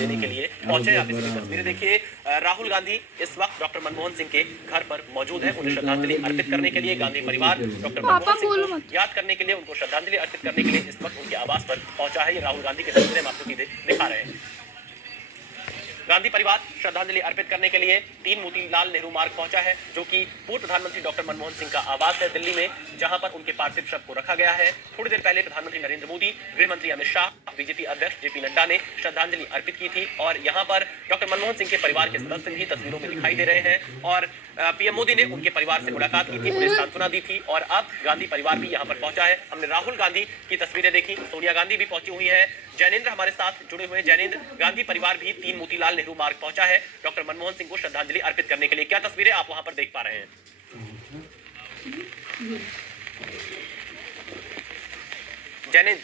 देने के लिए पहुंचे। आप इसकी तस्वीरें देखिए। राहुल गांधी इस वक्त डॉक्टर मनमोहन सिंह के घर पर मौजूद है। उन्हें श्रद्धांजलि अर्पित करने के लिए गांधी परिवार डॉक्टर पापा मनमोहन सिंह बोलो को मत। याद करने के लिए, उनको श्रद्धांजलि अर्पित करने के लिए इस वक्त उनके आवास पर पहुंचा है। ये राहुल गांधी की तस्वीरें हम आपको सीधे दिखा रहे हैं। गांधी परिवार श्रद्धांजलि अर्पित करने के लिए 3 मोतीलाल नेहरू मार्ग पहुंचा है, जो कि पूर्व प्रधानमंत्री डॉक्टर मनमोहन सिंह का आवास है दिल्ली में, जहां पर उनके पार्थिव शव को रखा गया है। थोड़ी देर पहले प्रधानमंत्री नरेंद्र मोदी, गृह मंत्री अमित शाह, बीजेपी अध्यक्ष जेपी नड्डा ने श्रद्धांजलि अर्पित की थी और यहां पर डॉक्टर मनमोहन सिंह के परिवार के सदस्य भी तस्वीरों में दिखाई दे रहे हैं और पीएम मोदी ने उनके परिवार से मुलाकात की थी, उन्हें सांत्वना दी थी और अब गांधी परिवार भी यहां पर पहुंचा है। हमने राहुल गांधी की तस्वीरें देखी, सोनिया गांधी भी पहुंची हुई है, जैनेंद्र हमारे साथ जुड़े हुए हैं। जैनेंद्र, गांधी परिवार भी 3 मोतीलाल नेहरू मार्ग पहुंचा है डॉक्टर मनमोहन सिंह को श्रद्धांजलि अर्पित करने के लिए। क्या तस्वीरें आप वहां पर देख पा रहे हैं? जैनेंद्र,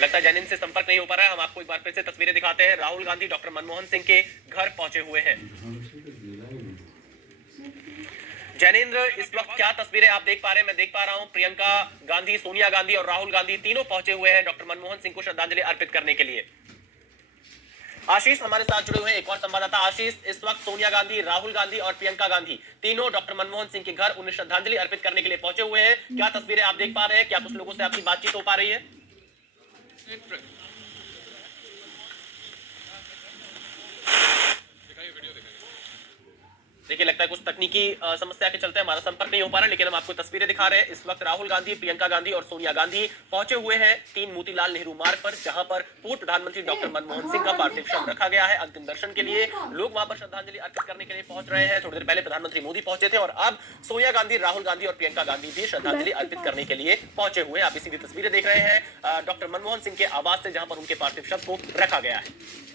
लगता है जैनेंद्र से संपर्क नहीं हो पा रहा है। हम आपको एक बार फिर से तस्वीरें दिखाते हैं। राहुल गांधी डॉक्टर मनमोहन सिंह के घर पहुंचे हुए हैं। जैनेंद्र, इस वक्त क्या तस्वीरें आप देख पा रहे हैं? मैं देख पा रहा हूं प्रियंका गांधी, सोनिया गांधी और राहुल गांधी तीनों पहुंचे हुए हैं डॉक्टर मनमोहन सिंह को श्रद्धांजलि अर्पित करने के लिए। आशीष हमारे साथ जुड़े हुए हैं, एक और संवाददाता। आशीष, इस वक्त सोनिया गांधी, राहुल गांधी और प्रियंका गांधी तीनों डॉक्टर मनमोहन सिंह के घर उन्हें श्रद्धांजलि अर्पित करने के लिए पहुंचे हुए हैं। क्या तस्वीरें आप देख पा रहे हैं? क्या कुछ लोगों से आपकी बातचीत हो पा रही है? देखिए, लगता है कुछ तकनीकी समस्या के चलते हमारा संपर्क नहीं हो पा रहा, लेकिन हम आपको तस्वीरें दिखा रहे हैं। इस वक्त राहुल गांधी, प्रियंका गांधी और सोनिया गांधी पहुंचे हुए हैं 3 मोतीलाल नेहरू मार्ग पर, जहां पर पूर्व प्रधानमंत्री डॉक्टर मनमोहन सिंह का पार्थिव शव रखा गया है। अंतिम दर्शन के लिए लोग वहां पर श्रद्धांजलि अर्पित करने के लिए पहुंच रहे हैं। थोड़ी देर पहले प्रधानमंत्री मोदी पहुंचे थे और अब सोनिया गांधी, राहुल गांधी और प्रियंका गांधी भी श्रद्धांजलि अर्पित करने के लिए पहुंचे हुए हैं। आप इसी तस्वीरें देख रहे हैं डॉक्टर मनमोहन सिंह के आवास से, जहां पर उनके पार्थिव शव को रखा गया है।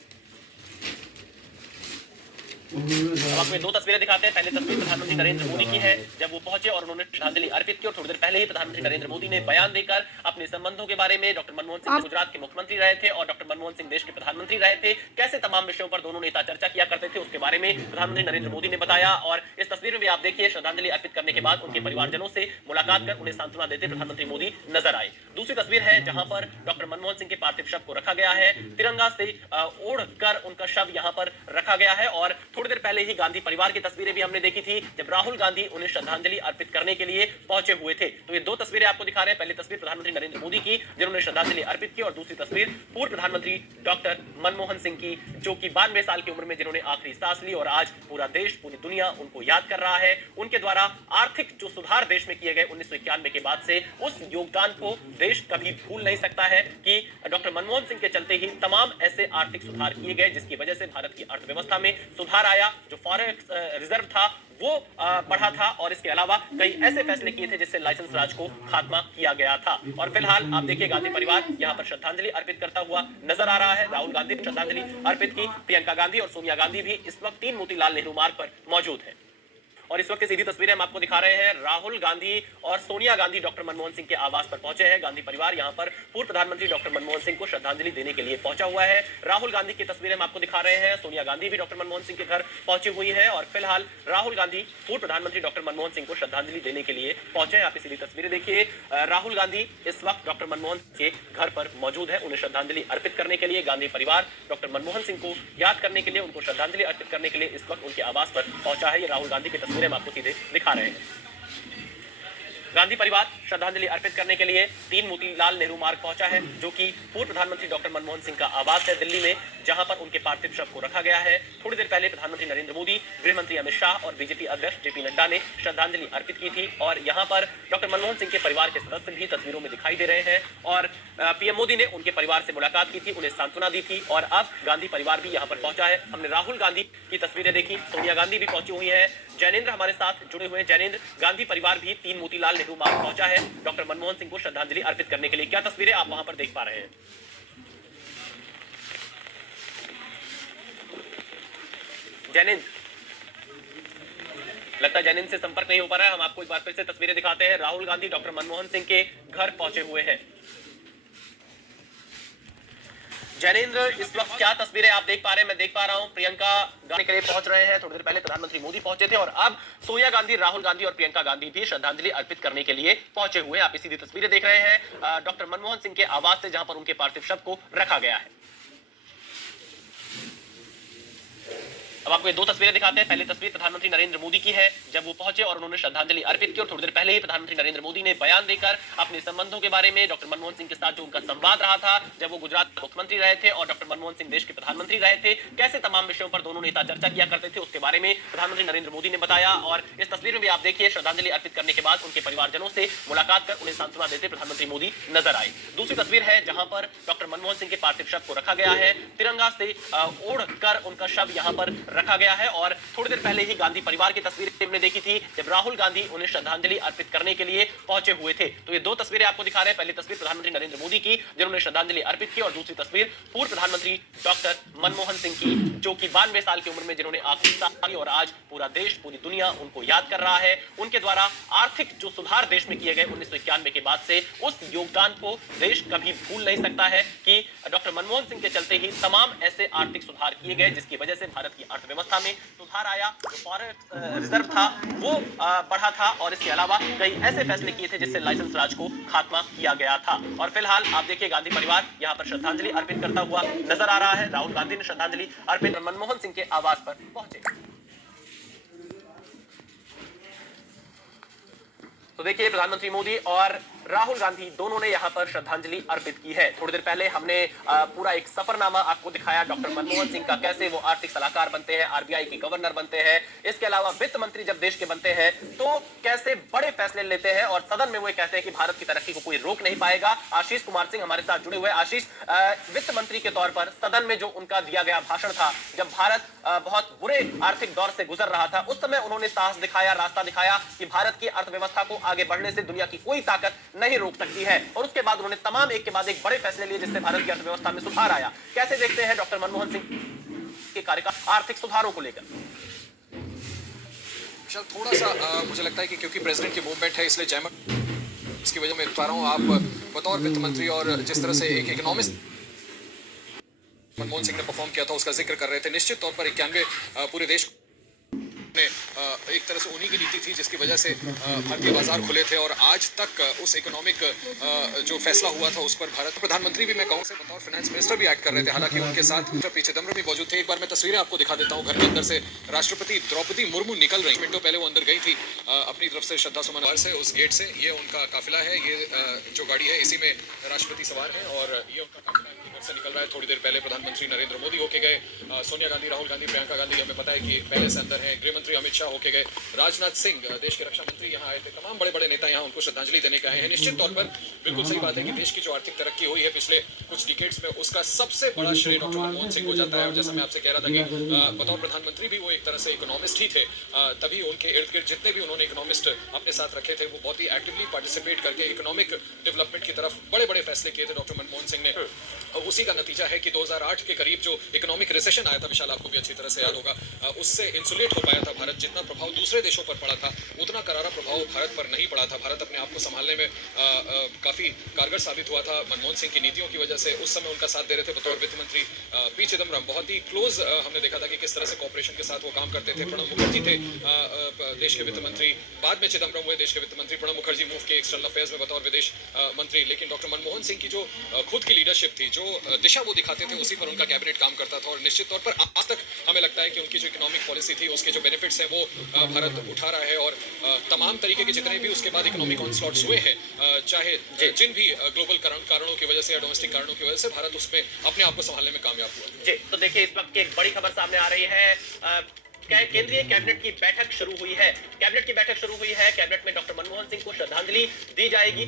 अब आपको 2 तस्वीरें दिखाते हैं। पहले तस्वीर प्रधानमंत्री नरेंद्र मोदी की है, जब वो पहुंचे और उन्होंने श्रद्धांजलि अर्पित की और थोड़ी देर पहले ही प्रधानमंत्री नरेंद्र मोदी ने बयान देकर अपने संबंधों के बारे में, डॉक्टर मनमोहन सिंह गुजरात के मुख्यमंत्री रहे थे और डॉक्टर मनमोहन सिंह देश के प्रधानमंत्री रहे थे, कैसे तमाम विषयों पर दोनों नेता चर्चा किया करते थे उसके बारे में प्रधानमंत्री नरेंद्र मोदी ने बताया। और इस तस्वीर में भी आप देखिए, श्रद्धांजलि अर्पित करने के बाद उनके परिवारजनों से मुलाकात कर उन्हें सांत्वना देते प्रधानमंत्री मोदी नजर आए। दूसरी तस्वीर है जहां पर डॉक्टर मनमोहन सिंह के पार्थिव शव को रखा गया है, तिरंगा से ओढ़ कर उनका शव यहां पर रखा गया है और थोड़ी देर पहले ही गांधी परिवार की तस्वीरें भी हमने देखी थी, जब राहुल गांधी उन्हें श्रद्धांजलि अर्पित करने के लिए पहुंचे हुए थे। तो ये 2 तस्वीरें आपको दिखा रहे हैं। पहली तस्वीर प्रधानमंत्री नरेंद्र मोदी की, जिन्होंने श्रद्धांजलि अर्पित की, और दूसरी तस्वीर पूर्व प्रधानमंत्री डॉक्टर मनमोहन सिंह की, जो कि 92 साल की उम्र में जिन्होंने आखिरी सांस ली और आज पूरा देश, पूरी दुनिया उनको याद कर रहा है। उनके द्वारा आर्थिक जो सुधार देश में किए गए 1991 के बाद से, उस योगदान को देश कभी भूल नहीं सकता है कि डॉक्टर मनमोहन सिंह के चलते ही तमाम ऐसे आर्थिक सुधार किए गए, जिसकी वजह से भारत की अर्थव्यवस्था में सुधार आया, जो फॉरेक्स रिजर्व था वो बढ़ा था और इसके अलावा कई ऐसे फैसले किए थे जिससे लाइसेंस राज को खात्मा किया गया था। और फिलहाल आप देखिए, गांधी परिवार यहां पर श्रद्धांजलि अर्पित करता हुआ नजर आ रहा है। राहुल गांधी ने श्रद्धांजलि अर्पित की, प्रियंका गांधी और सोनिया गांधी भी इस वक्त 3 मोतीलाल नेहरू मार्ग पर मौजूद है। और इस वक्त की सीधी तस्वीरें हम आपको दिखा रहे हैं। राहुल गांधी और सोनिया गांधी डॉक्टर मनमोहन सिंह के आवास पर पहुंचे हैं। गांधी परिवार यहां पर पूर्व प्रधानमंत्री डॉक्टर मनमोहन सिंह को श्रद्धांजलि देने के लिए पहुंचा हुआ है। राहुल गांधी की तस्वीरें हम आपको दिखा रहे हैं। सोनिया गांधी भी डॉक्टर मनमोहन सिंह के घर पहुंची हुई है और फिलहाल राहुल गांधी पूर्व प्रधानमंत्री डॉक्टर मनमोहन सिंह को श्रद्धांजलि देने के लिए पहुंचे हैं। आप सीधी तस्वीरें देखिए। राहुल गांधी इस वक्त डॉक्टर मनमोहन के घर पर मौजूद है, उन्हें श्रद्धांजलि अर्पित करने के लिए। गांधी परिवार डॉक्टर मनमोहन सिंह को याद करने के लिए, उनको श्रद्धांजलि अर्पित करने के लिए इस वक्त उनके आवास पर पहुंचा है। ये राहुल गांधी की तस्वीरें हम आपको सीधे दिखा रहे हैं। गांधी परिवार श्रद्धांजलि अर्पित करने के लिए 3 मोतीलाल नेहरू मार्ग पहुंचा है, जो कि पूर्व प्रधानमंत्री डॉक्टर मनमोहन सिंह का आवास है दिल्ली में, जहां पर उनके पार्थिव शव को रखा गया है। थोड़ी देर पहले प्रधानमंत्री नरेंद्र मोदी, गृह मंत्री अमित शाह और बीजेपी अध्यक्ष जेपी नड्डा ने श्रद्धांजलि अर्पित की थी और यहां पर डॉक्टर मनमोहन सिंह के परिवार के सदस्य भी तस्वीरों में दिखाई दे रहे हैं और पीएम मोदी ने उनके परिवार से मुलाकात की थी, उन्हें सांत्वना दी थी और अब गांधी परिवार भी यहां पर पहुंचा है। हमने राहुल गांधी की तस्वीरें देखी, सोनिया गांधी भी पहुंची हुई है। जैनेंद्र हमारे साथ जुड़े हुए हैं। जैनेंद्र, गांधी परिवार भी 3 मोतीलाल नेहरू मार्ग पहुंचा है डॉक्टर मनमोहन सिंह को श्रद्धांजलि अर्पित करने के लिए। क्या तस्वीरें आप वहां पर देख पा रहे हैं? जैनेंद्र, लगता है जैनेंद्र से संपर्क नहीं हो पा रहा है। हम आपको एक बार फिर से तस्वीरें दिखाते हैं। राहुल गांधी डॉक्टर मनमोहन सिंह के घर पहुंचे हुए हैं। जैनेंद्र, इस वक्त क्या तस्वीरें आप देख पा रहे हैं? मैं देख पा रहा हूं प्रियंका गांधी के लिए पहुंच रहे हैं। थोड़ी देर पहले प्रधानमंत्री मोदी पहुंचे थे और अब सोनिया गांधी, राहुल गांधी और प्रियंका गांधी भी श्रद्धांजलि अर्पित करने के लिए पहुंचे हुए हैं। आप सीधी तस्वीरें देख रहे हैं डॉक्टर मनमोहन सिंह के आवास से, जहां पर उनके पार्थिव शव को रखा गया है। अब आपको ये दो तस्वीरें दिखाते हैं। पहली तस्वीर प्रधानमंत्री नरेंद्र मोदी की है जब वो पहुंचे और उन्होंने श्रद्धांजलि अर्पित की, और थोड़ी देर पहले ही प्रधानमंत्री नरेंद्र मोदी ने बयान देकर अपने संबंधों के बारे में डॉक्टर मनमोहन सिंह के साथ जो उनका संवाद रहा था जब वो गुजरात के मुख्यमंत्री रहे थे और डॉक्टर मनमोहन सिंह देश के प्रधानमंत्री रहे थे, कैसे तमाम विषयों पर दोनों नेता चर्चा किया करते थे, उसके बारे में प्रधानमंत्री नरेंद्र मोदी ने बताया। और इस तस्वीर में भी आप देखिए श्रद्धांजलि अर्पित करने के बाद उनके परिवारजनों से मुलाकात कर उन्हें सांत्वना देते प्रधानमंत्री मोदी नजर आए। दूसरी तस्वीर है जहां पर डॉक्टर मनमोहन सिंह के पार्थिव शव को रखा गया है, तिरंगा से ओढ़ कर उनका शव यहां पर रखा गया है। और थोड़ी देर पहले ही गांधी परिवार की तस्वीर हमने देखी थी जब राहुल गांधी उन्हें श्रद्धांजलि अर्पित करने के लिए पहुंचे हुए थे। तो ये दो तस्वीरें आपको दिखा रहे हैं। पहली तस्वीर प्रधानमंत्री नरेंद्र मोदी की जिन्होंने श्रद्धांजलि अर्पित की, और दूसरी तस्वीर पूर्व प्रधानमंत्री डॉक्टर मनमोहन सिंह की जो कि 92 साल की उम्र में जिन्होंने आखिरी सांस ली, और आज पूरा देश पूरी दुनिया उनको याद कर रहा है। उनके द्वारा आर्थिक जो सुधार देश में किए गए 1991 के बाद से, उस योगदान को देश कभी भूल नहीं सकता है कि डॉक्टर मनमोहन सिंह के चलते ही तमाम ऐसे आर्थिक सुधार किए गए जिसकी वजह से भारत की अर्थव्यवस्था में सुधार आया, जो फॉरेक्स रिजर्व था वो बढ़ा था, और इसके अलावा कई ऐसे फैसले किए थे जिससे लाइसेंस राज को खात्मा किया गया था। और फिलहाल आप देखिए गांधी परिवार यहां पर श्रद्धांजलि अर्पित करता हुआ नजर आ रहा है। राहुल गांधी ने श्रद्धांजलि अर्पित मनमोहन सिंह के आवास पर पहुंचे। तो देखिए प्रधानमंत्री मोदी और राहुल गांधी दोनों ने यहां पर श्रद्धांजलि अर्पित की है। थोड़ी देर पहले हमने पूरा एक सफरनामा आपको दिखाया डॉक्टर मनमोहन सिंह का, कैसे वो आर्थिक सलाहकार बनते हैं, आरबीआई के गवर्नर बनते हैं, इसके अलावा वित्त मंत्री जब देश के बनते हैं तो कैसे बड़े फैसले लेते हैं, और सदन में वो कहते हैं कि भारत की तरक्की को कोई रोक नहीं पाएगा। आशीष कुमार सिंह हमारे साथ जुड़े हुए। आशीष, वित्त मंत्री के तौर पर सदन में जो उनका दिया गया भाषण था जब भारत बहुत बुरे आर्थिक दौर से गुजर रहा था, उस समय उन्होंने साहस दिखाया, रास्ता दिखाया कि भारत की अर्थव्यवस्था को आगे बढ़ने से दुनिया की कोई ताकत नहीं रोक सकती है, और उसके बाद उन्होंने तमाम एक के बाद एक बड़े फैसले लिए जिससे भारत की अर्थव्यवस्था में सुधार आया। कैसे देखते हैं डॉक्टर मनमोहन सिंह के कार्यकाल आर्थिक सुधारों को लेकर? थोड़ा सा मुझे लगता है कि क्योंकि प्रेसिडेंट की मूवमेंट है इसलिए जयमत इसकी वजह मैं बता रहा हूँ। आप बतौर वित्त मंत्री और जिस तरह से एक इकोनॉमिस्ट मनमोहन सिंह ने परफॉर्म किया था उसका जिक्र कर रहे थे। निश्चित तौर पर 91 पूरे देश ने एक तरह से उन्हीं की नीति थी जिसकी वजह से भारतीय बाजार खुले थे, और आज तक उस इकोनॉमिक जो फैसला हुआ था उस पर भारत प्रधानमंत्री भी मैं कहूँ से बतौर फाइनेंस मिनिस्टर भी एक्ट कर रहे थे। हालांकि उनके साथ पी चिदम्बरम भी मौजूद थे। एक बार मैं तस्वीरें आपको दिखा देता हूँ। घर के अंदर से राष्ट्रपति द्रौपदी मुर्मू निकल रही, मिनटों पहले वो अंदर गई थी अपनी तरफ से श्रद्धा सुमन से उस गेट से। ये उनका काफिला है, ये जो गाड़ी है इसी में राष्ट्रपति सवार है, और ये उनका काफिला से निकल रहा है। थोड़ी देर पहले प्रधानमंत्री नरेंद्र मोदी होके गए, सोनिया गांधी, राहुल गांधी, प्रियंका गांधी हमें पता है कि पहले से अंदर हैं, गृह मंत्री अमित शाह होके गए, राजनाथ सिंह देश के रक्षा मंत्री यहाँ आए थे। तमाम बड़े बड़े नेता यहाँ उनको श्रद्धांजलि देने के आए हैं। निश्चित तौर पर बिल्कुल सही बात है कि देश की जो आर्थिक तरक्की हुई है पिछले कुछ डिकेड्स में उसका सबसे बड़ा श्रेय डॉक्टर मनमोहन सिंह को जाता है। और जैसा मैं आपसे कह रहा था कि बतौर प्रधानमंत्री भी वो एक तरह से इकोनॉमिस्ट ही थे, तभी उनके इर्द गिर्द जितने भी उन्होंने इकोनॉमिस्ट अपने साथ रखे थे वो बहुत ही एक्टिवली पार्टिसिपेट करके इकोनॉमिक डेवलपमेंट की तरफ बड़े बड़े फैसले किए थे डॉक्टर मनमोहन सिंह ने। उसी का नतीजा है कि 2008 के करीब जो इकोनॉमिक रिसेशन आया था, विशाल आपको भी अच्छी तरह से याद होगा, उससे इंसुलेट हो पाया था भारत। जितना प्रभाव दूसरे देशों पर पड़ा था उतना करारा प्रभाव भारत पर नहीं पड़ा था। भारत अपने आप को संभालने में काफी कारगर साबित हुआ था मनमोहन सिंह की नीतियों की वजह से। उस समय उनका साथ दे रहे थे बतौर वित्त मंत्री पी चिदम्बरम। बहुत ही क्लोज हमने देखा था कि किस तरह से कॉर्पोरेशन के साथ वो काम करते थे। प्रणब मुखर्जी थे देश के वित्त मंत्री, बाद में चिदम्बरम हुए देश के वित्त मंत्री। प्रणब मुखर्जी मूव के एक्सटर्नल अफेयर्स में बतौर विदेश मंत्री। लेकिन डॉक्टर मनमोहन सिंह की जो खुद की लीडरशिप थी, जो दिशा वो दिखाते थे, उसी पर उनका कैबिनेट काम करता था। और निश्चित तौर पर आज तक हमें लगता है कि उनकी जो इकोनॉमिक पॉलिसी थी उसके जो बेनिफिट्स हैं वो भारत उठा रहा है। और तमाम तरीके के जितने भी उसके बाद इकोनॉमिक ऑनस्लॉट्स हुए हैं, चाहे जिन भी ग्लोबल कारणों की वजह से या डोमेस्टिक कारणों की वजह से, भारत उसमें अपने आप को संभालने में कामयाब हुआ। जी, तो देखिए इस वक्त की एक बड़ी खबर सामने आ रही है। केंद्रीय कैबिनेट की बैठक शुरू हुई है। कैबिनेट की बैठक शुरू हुई है। कैबिनेट में डॉक्टर मनमोहन सिंह को श्रद्धांजलि दी जाएगी।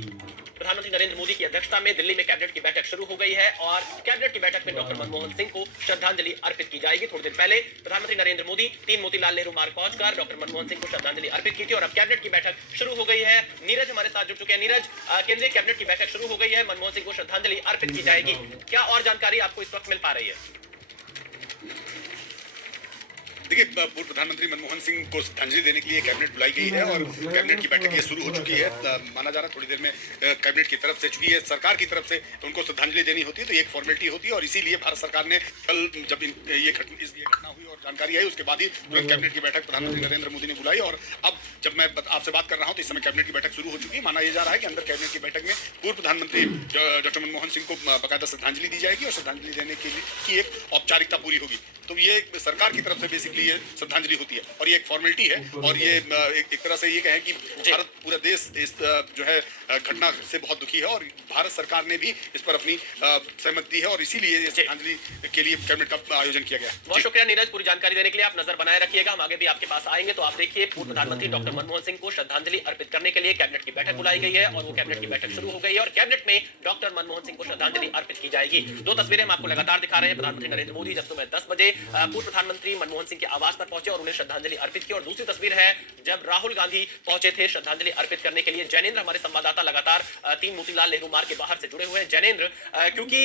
प्रधानमंत्री नरेंद्र मोदी की अध्यक्षता में दिल्ली में कैबिनेट की बैठक शुरू हो गई है, और कैबिनेट की बैठक में डॉक्टर मनमोहन सिंह को श्रद्धांजलि अर्पित की जाएगी। थोड़ी देर पहले प्रधानमंत्री नरेंद्र मोदी 3 मोतीलाल नेहरू मार्ग पहुंचकर डॉक्टर मनमोहन सिंह को श्रद्धांजलि अर्पित की थी, और अब कैबिनेट की बैठक शुरू हो गई है। नीरज हमारे साथ जुड़ चुके हैं। नीरज, केंद्रीय कैबिनेट की बैठक शुरू हो गई है, मनमोहन सिंह को श्रद्धांजलि अर्पित की जाएगी, क्या और जानकारी आपको इस वक्त मिल पा रही है? देखिए, पूर्व प्रधानमंत्री मनमोहन सिंह को श्रद्धांजलि देने के लिए कैबिनेट बुलाई गई है और कैबिनेट की बैठक ये शुरू हो चुकी है। माना जा रहा है थोड़ी देर में कैबिनेट की तरफ से, चूंकि ये सरकार की तरफ से उनको श्रद्धांजलि देनी होती है तो ये एक फॉर्मेलिटी होती है, और इसीलिए भारत सरकार ने कल जब ये घटना हुई और जानकारी आई उसके बाद ही तुरंत कैबिनेट की बैठक प्रधानमंत्री नरेंद्र मोदी ने बुलाई। और अब जब मैं आपसे बात कर रहा हूँ तो इस समय कैबिनेट की बैठक शुरू हो चुकी है। माना यह जा रहा है कि अंदर कैबिनेट की बैठक में पूर्व प्रधानमंत्री डॉक्टर मनमोहन सिंह को बाकायदा श्रद्धांजलि दी जाएगी और श्रद्धांजलि देने की एक औपचारिकता पूरी होगी। तो ये सरकार की तरफ से बेसिकली लिए श्रद्धांजलि होती है और ये एक फॉर्मेलिटी है और ये एक तरह से ये कहें कि भारत पूरा देश इस जो है घटना से बहुत दुखी है और भारत सरकार ने भी इस पर अपनी सहमति दी है और इसीलिए ये श्रद्धांजलि के लिए कैबिनेट का आयोजन किया गया। बहुत शुक्रिया नीरज, पूरी जानकारी देने के लिए। आप नजर बनाए रखिएगा, हम आगे भी आपके पास आएंगे। तो आप देखिए, पूर्व प्रधानमंत्री डॉक्टर मनमोहन सिंह को श्रद्धांजलि अर्पित करने के लिए कैबिनेट की बैठक बुलाई गई है और वो कैबिनेट की बैठक शुरू हो गई है और कैबिनेट में डॉक्टर मनमोहन सिंह को श्रद्धांजलि अर्पित की जाएगी। दो तस्वीरें हम आपको लगातार दिखा रहे हैं। प्रधानमंत्री नरेंद्र मोदी जब सुबह 10 बजे पूर्व प्रधानमंत्री मनमोहन सिंह के आवास पर पहुंचे और उन्हें श्रद्धांजलि अर्पित की। और दूसरी तस्वीर है जब राहुल गांधी पहुंचे थे श्रद्धांजलि अर्पित करने के लिए। जैनेंद्र, हमारे संवाददाता लगातार 3 मोतीलाल नेहरू मार्ग के बाहर से जुड़े हुए हैं। जैनेंद्र, क्योंकि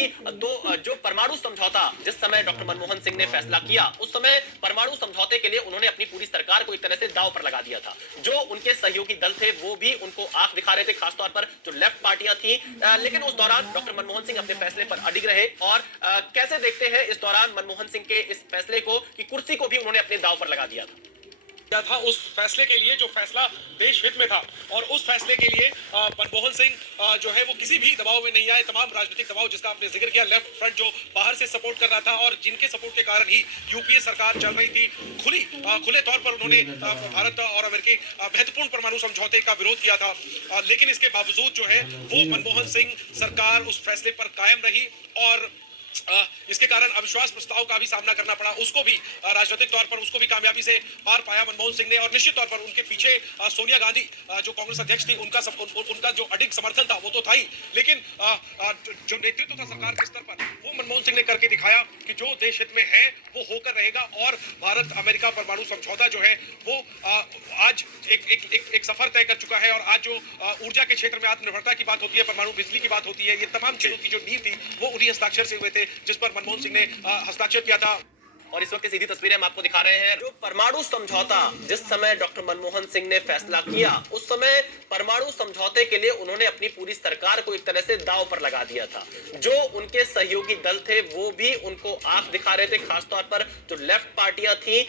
जो परमाणु समझौता जिस समय डॉक्टर मनमोहन सिंह ने फैसला किया, उस समय परमाणु समझौते के लिए उन्होंने अपनी पूरी सरकार को एक तरह से दांव पर लगा दिया था। जो उनके सहयोगी दल थे वो भी उनको आंख दिखा रहे थे, खासतौर पर जो लेफ्ट पार्टियां थी। लेकिन उस दौरान डॉक्टर मनमोहन सिंह अपने फैसले पर अडिग रहे। और कैसे देखते हैं इस दौरान मनमोहन सिंह के इस फैसले को कि कुर्सी को भी उन्होंने अपने दांव पर लगा दिया था उस फैसले के लिए जो फैसला देश हित में था और उस फैसले के लिए मनमोहन सिंह जो है वो किसी भी दबाव में नहीं आए। तमाम राजनीतिक दबाव जिसका आपने जिक्र किया, लेफ्ट फ्रंट जो बाहर से सपोर्ट कर रहा था और जिनके सपोर्ट के कारण ही यूपीए सरकार चल रही थी, खुले तौर पर उन्होंने भारत और अमेरिकी महत्वपूर्ण परमाणु समझौते का विरोध किया था। लेकिन इसके बावजूद जो है वो मनमोहन सिंह सरकार उस फैसले पर कायम रही और इसके कारण अविश्वास प्रस्ताव का भी सामना करना पड़ा। उसको भी राजनीतिक तौर पर उसको भी कामयाबी से पार पाया मनमोहन सिंह ने। और निश्चित तौर पर उनके पीछे सोनिया गांधी जो कांग्रेस अध्यक्ष थी, उनका जो अडिग समर्थन था वो तो था ही, लेकिन जो नेतृत्व था सरकार के स्तर पर वो मनमोहन सिंह ने करके दिखाया कि जो देश हित में है वो होकर रहेगा। और भारत अमेरिका परमाणु समझौता जो है वो आज एक सफर तय कर चुका है। और आज जो ऊर्जा के क्षेत्र में आत्मनिर्भरता की बात होती है, परमाणु बिजली की बात होती है, ये तमाम चीजों की जो नींव थी वो उन्हीं हस्ताक्षर से हुए थे जिस पर मनमोहन सिंह ने हस्ताक्षर किया था। और इस वक्त की सीधी तस्वीरें हम आपको दिखा रहे हैं। जो परमाणु समझौता जिस समय डॉक्टर मनमोहन सिंह ने फैसला किया, उस समय परमाणु समझौते के लिए उन्होंने अपनी पूरी सरकार को एक तरह से दांव पर लगा दिया था। जो उनके सहयोगी दल थे वो भी उनको आंख दिखा रहे थे, खासतौर पर जो लेफ्ट पार्टियां थी।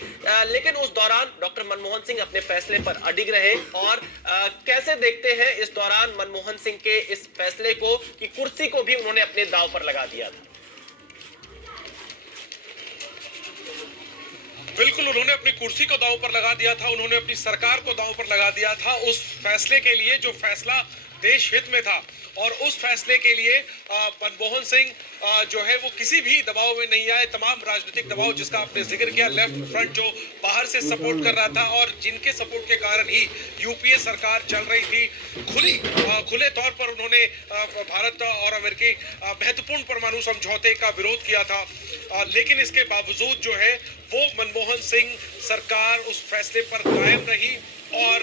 लेकिन उस दौरान डॉक्टर मनमोहन सिंह अपने फैसले पर अडिग रहे। और कैसे देखते हैं इस दौरान मनमोहन सिंह के इस फैसले को कि कुर्सी को भी उन्होंने अपने दांव पर लगा दिया था? बिल्कुल, उन्होंने अपनी कुर्सी को दांव पर लगा दिया था, उन्होंने अपनी सरकार को दांव पर लगा दिया था उस फैसले के लिए जो फैसला देश हित में था। और उस फैसले के लिए मनमोहन सिंह जो है वो किसी भी दबाव में नहीं आए। तमाम राजनीतिक दबाव जिसका आपने जिक्र किया, लेफ्ट फ्रंट जो बाहर से सपोर्ट कर रहा था और जिनके सपोर्ट के कारण ही यूपीए सरकार चल रही थी, खुले तौर पर उन्होंने भारत और अमेरिकी महत्वपूर्ण परमाणु समझौते का विरोध किया था। लेकिन इसके बावजूद जो है वो मनमोहन सिंह सरकार उस फैसले पर कायम रही और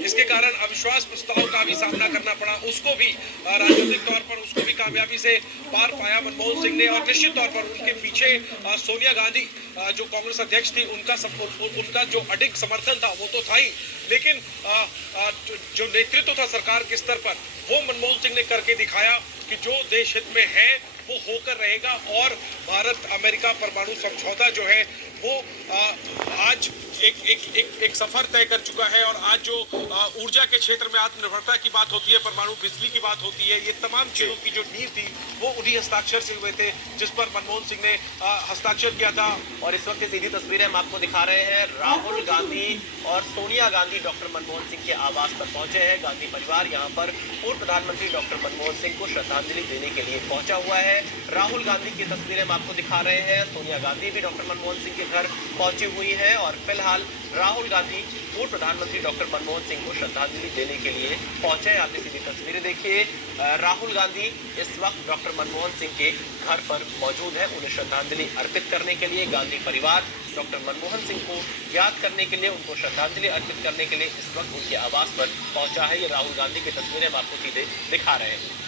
इसके कारण अविश्वास प्रस्ताव का भी सामना करना पड़ा। उसको भी राजनीतिक तौर पर उसको भी कामयाबी से पार पाया मनमोहन सिंह ने। और निश्चित तौर पर उनके पीछे सोनिया गांधी जो कांग्रेस अध्यक्ष थी, उनका जो अडिग समर्थन था वो तो था ही, लेकिन जो नेतृत्व था सरकार के स्तर पर वो मनमोहन सिंह ने करके दिखाया कि जो देश हित में है वो होकर रहेगा। और भारत अमेरिका परमाणु समझौता जो है वो आज एक सफर तय कर चुका है। और आज जो ऊर्जा के क्षेत्र में आत्मनिर्भरता की बात होती है, परमाणु बिजली की बात होती है, ये तमाम चीजों की जो नींव थी वो उन्हीं हस्ताक्षर से हुए थे जिस पर मनमोहन सिंह ने हस्ताक्षर किया था। और इस वक्त की सीधी तस्वीरें हम आपको दिखा रहे हैं। राहुल गांधी और सोनिया गांधी डॉक्टर मनमोहन सिंह के आवास पर पहुंचे हैं। गांधी परिवार यहाँ पर पूर्व प्रधानमंत्री डॉक्टर मनमोहन सिंह को श्रद्धांजलि देने के लिए पहुंचा हुआ है। राहुल गांधी की तस्वीरें हम आपको दिखा रहे हैं। सोनिया गांधी भी डॉक्टर मनमोहन सिंह के घर पहुंची हुई है और फिलहाल राहुल गांधी पूर्व प्रधानमंत्री डॉक्टर मनमोहन सिंह को श्रद्धांजलि देने के लिए पहुंचे हैं। आप ये सीधी तस्वीरें देखिए। राहुल गांधी इस वक्त डॉक्टर मनमोहन सिंह के घर पर मौजूद है, उन्हें श्रद्धांजलि अर्पित करने के लिए। गांधी परिवार डॉक्टर मनमोहन सिंह को याद करने के लिए, उनको श्रद्धांजलि अर्पित करने के लिए इस वक्त उनके आवास पर पहुंचा है। ये राहुल गांधी की तस्वीरें हम आपको सीधे दिखा रहे हैं।